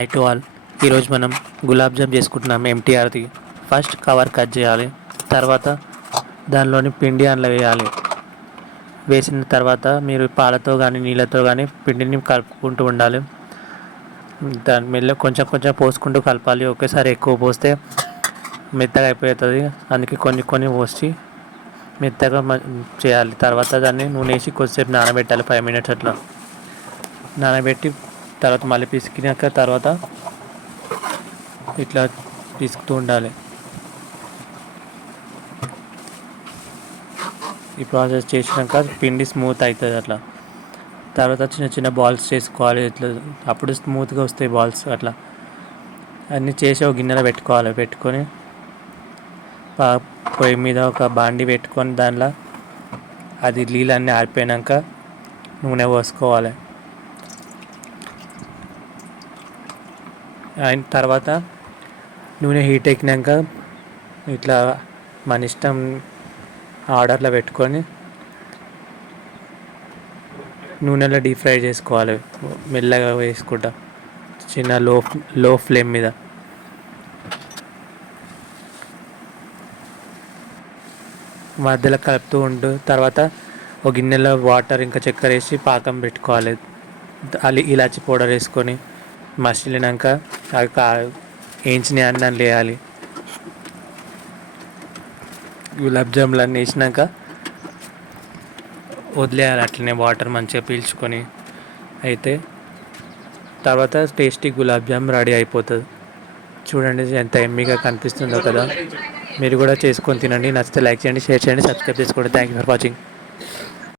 High to all. ఈరోజు మనం గులాబ్ జామ్ చేసుకుంటున్నాం ఎంటీఆర్ది. ఫస్ట్ కవర్ కట్ చేయాలి. తర్వాత దానిలోని పిండి అందులో వేయాలి. వేసిన తర్వాత మీరు పాలతో కానీ నీళ్ళతో కానీ పిండిని కలుపుకుంటూ ఉండాలి. దాని మెల్ల కొంచెం కొంచెం పోసుకుంటూ కలపాలి. ఒకేసారి ఎక్కువ పోస్తే మెత్తగా అయిపోతుంది. అందుకే కొన్ని కొన్ని పోసి మెత్తగా చేయాలి. తర్వాత దాన్ని నూనె వేసి కొద్దిసేపు నానబెట్టాలి, 5 minutes అట్లా నానబెట్టి తర్వాత మళ్ళీ పిసికినాక తర్వాత ఇట్లా పిసుకుతూ ఉండాలి. ఈ ప్రాసెస్ చేసినాక పిండి స్మూత్ అవుతుంది. అట్లా తర్వాత చిన్న చిన్న బాల్స్ చేసుకోవాలి. ఇట్లా అప్పుడు స్మూత్గా వస్తాయి బాల్స్. అట్లా అన్నీ చేసి ఒక గిన్నెలో పెట్టుకోవాలి. పెట్టుకొని పొయ్యి మీద ఒక బాండి పెట్టుకొని దానిలో అది నీళ్ళన్నీ ఆరిపోయాక నూనె పోసుకోవాలి. అయిన తర్వాత నూనె హీట్ ఎక్కినాక ఇట్లా మన ఇష్టం ఆర్డర్లో పెట్టుకొని నూనెలో డీప్ ఫ్రై చేసుకోవాలి. మెల్లగా వేసుకుంటా చిన్న లో ఫ్లేమ్ మీద. మధ్యలో కలుపుతూ ఉంటూ తర్వాత ఒక గిన్నెలో వాటర్ ఇంకా చక్కెర వేసి పాకం పెట్టుకోవాలి. అది ఇలాచి పౌడర్ వేసుకొని మసిలినాక అవి వేయించిన అన్నం వేయాలి. గులాబ్ జాములు అన్నీ వేసినాక వదిలేయాలి. అట్లనే వాటర్ మంచిగా పీల్చుకొని అయితే తర్వాత టేస్టీ గులాబ్ జామ్ రెడీ అయిపోతుంది. చూడండి ఎంత ఎమ్మీగా కనిపిస్తుందో కదా. మీరు కూడా చేసుకొని తినండి. నచ్చితే లైక్ చేయండి, షేర్ చేయండి, సబ్స్క్రైబ్ చేసుకోండి. Thank you for watching.